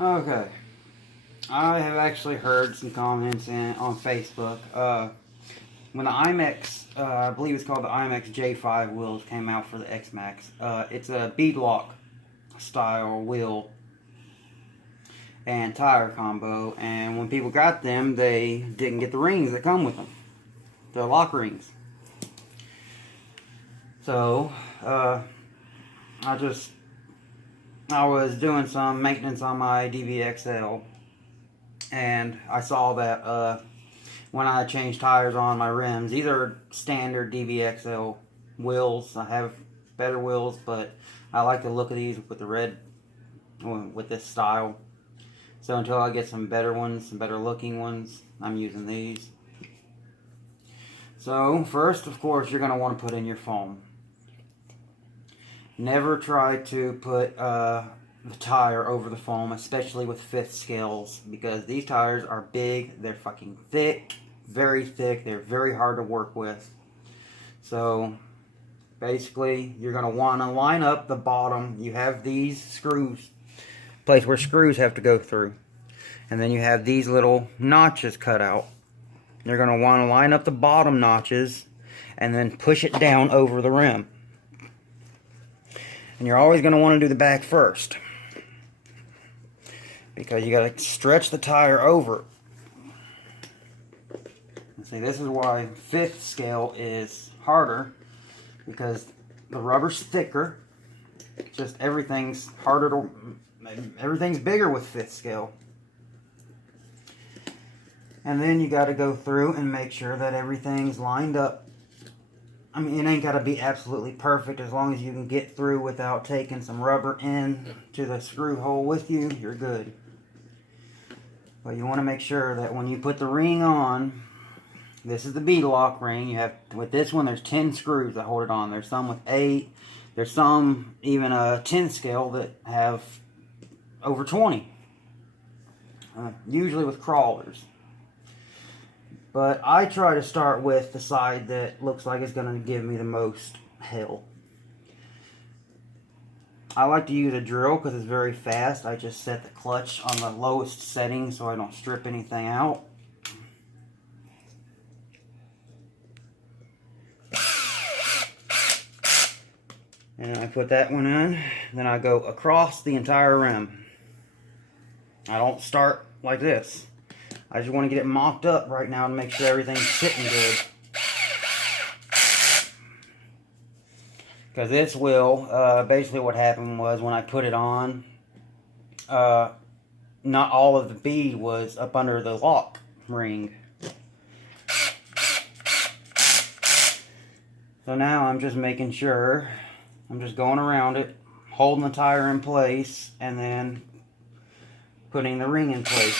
Okay. I have actually heard some comments on Facebook. When the Imex, I believe it's called the Imex J-5 wheels came out for the X-maxx. It's a beadlock style wheel and tire combo. And when people got them, they didn't get the rings that come with them. The lock rings. So, I was doing some maintenance on my DBXL, and I saw that when I changed tires on my rims, these are standard DBXL wheels. I have better wheels, but I like the look of these with the red, with this style. So until I get some better ones, some better looking ones, I'm using these. So first, of course, you're going to want to put in your foam. Never try to put the tire over the foam, especially with fifth scales, because these tires are big, they're fucking thick, very thick, they're very hard to work with. So basically, you're going to want to line up the bottom. You have these screws, place where screws have to go through, and then you have these little notches cut out. You're going to want to line up the bottom notches and then push it down over the rim. And you're always going to want to do the back first, because you got to stretch the tire over. See, this is why fifth scale is harder, because the rubber's thicker. Just everything's harder to, everything's bigger with fifth scale. And then you got to go through and make sure that everything's lined up. I mean, it ain't got to be absolutely perfect. As long as you can get through without taking some rubber in to the screw hole with you, you're good. But you want to make sure that when you put the ring on, this is the beadlock ring. You have, with this one, there's 10 screws that hold it on. There's some with 8. There's some even a 10 scale that have over 20. Usually with crawlers. But I try to start with the side that looks like it's going to give me the most hell. I like to use a drill because it's very fast. I just set the clutch on the lowest setting so I don't strip anything out. And I put that one in. Then I go across the entire rim. I don't start like this. I just want to get it mocked up right now to make sure everything's sitting good. Because this wheel, basically what happened was when I put it on, not all of the bead was up under the lock ring. So now I'm just making sure, I'm just going around it, holding the tire in place, and then putting the ring in place.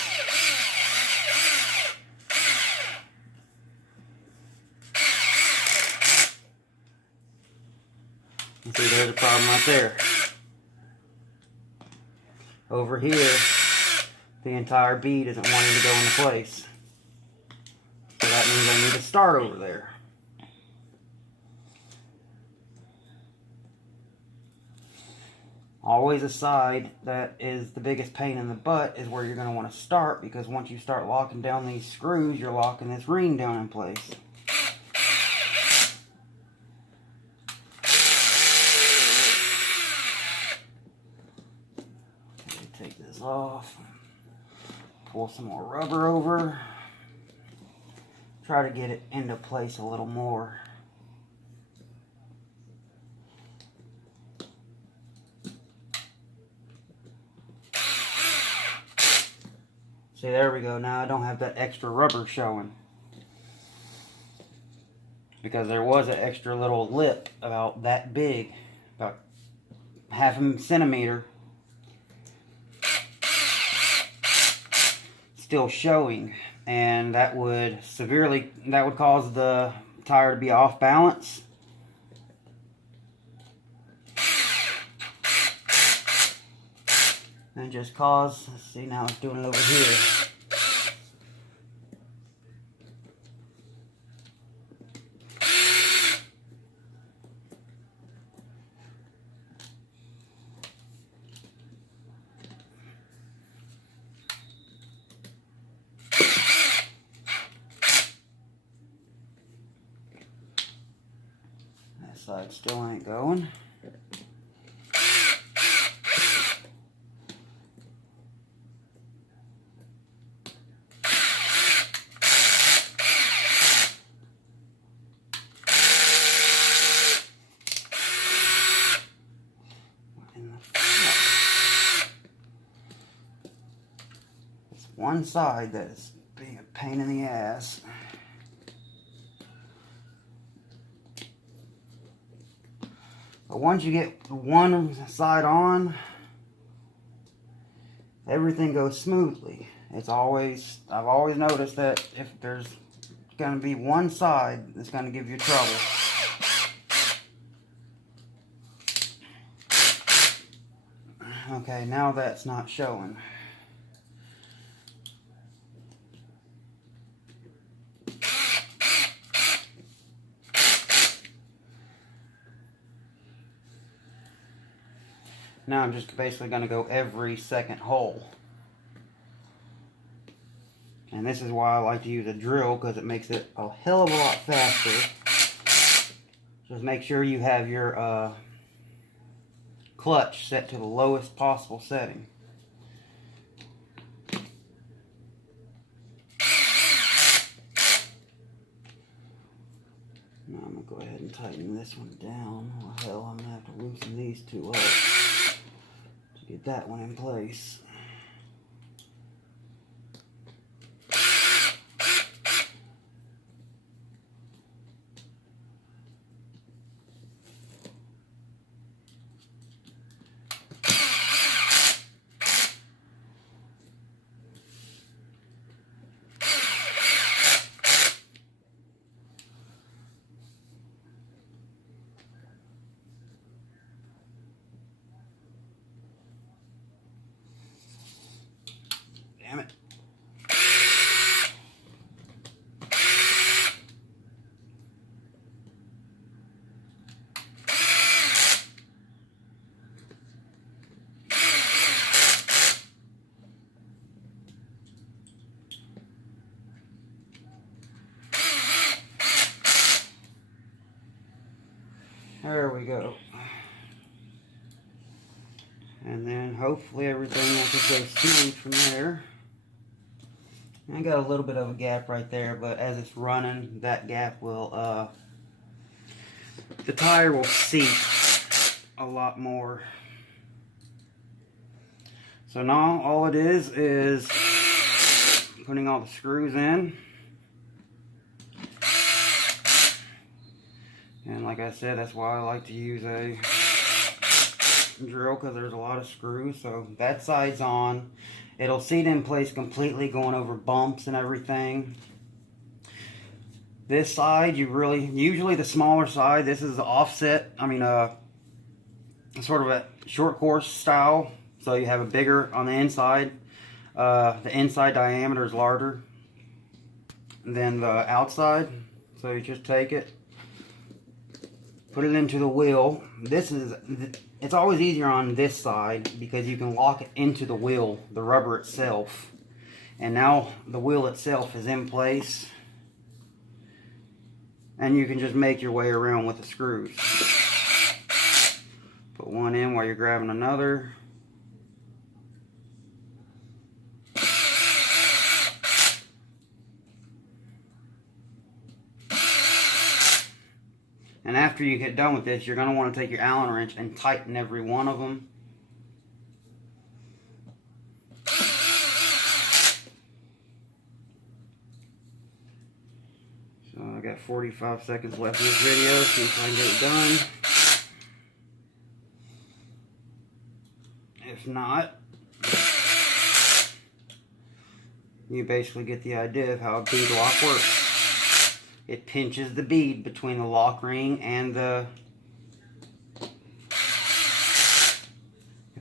You see, there's a problem right there. Over here, the entire bead isn't wanting to go into place. So that means I need to start over there. Always a side that is the biggest pain in the butt is where you're going to want to start, because once you start locking down these screws, you're locking this ring down in place. Take this off, pull some more rubber over, try to get it into place a little more. See, there we go. Now I don't have that extra rubber showing, because there was an extra little lip about that big, about half a centimeter, still showing, and that would cause the tire to be off balance. And just cause, let's see, now it's doing it over here. side still ain't going. It's one side that is being a pain in the ass. But once you get one side on, everything goes smoothly. I've always noticed that if there's going to be one side that's going to give you trouble. Okay, now that's not showing. Now I'm just basically going to go every second hole. And this is why I like to use a drill, because it makes it a hell of a lot faster. Just make sure you have your clutch set to the lowest possible setting. Now I'm going to go ahead and tighten this one down. Well, hell, I'm going to have to loosen these two up to get that one in place. Damn it. There we go. And then hopefully everything will just go smooth from there. I got a little bit of a gap right there, but as it's running, that gap will, the tire will seat a lot more. So now all it is putting all the screws in. And like I said, that's why I like to use a drill, because there's a lot of screws. So that side's on. It'll seat in place completely, going over bumps and everything. This side, usually the smaller side, this is the offset. I mean, sort of a short course style. So you have a bigger on the inside. The inside diameter is larger than the outside. So you just take it, put it into the wheel. It's always easier on this side because you can lock it into the wheel, the rubber itself. And now the wheel itself is in place. And you can just make your way around with the screws. Put one in while you're grabbing another. And after you get done with this, you're going to want to take your Allen wrench and tighten every one of them. So I got 45 seconds left in this video, see if I can get it done. If not, you basically get the idea of how a bead lock works. It pinches the bead between the lock ring and it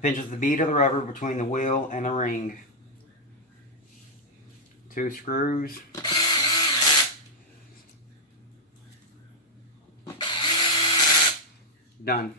pinches the bead of the rubber between the wheel and the ring. 2 screws. Done.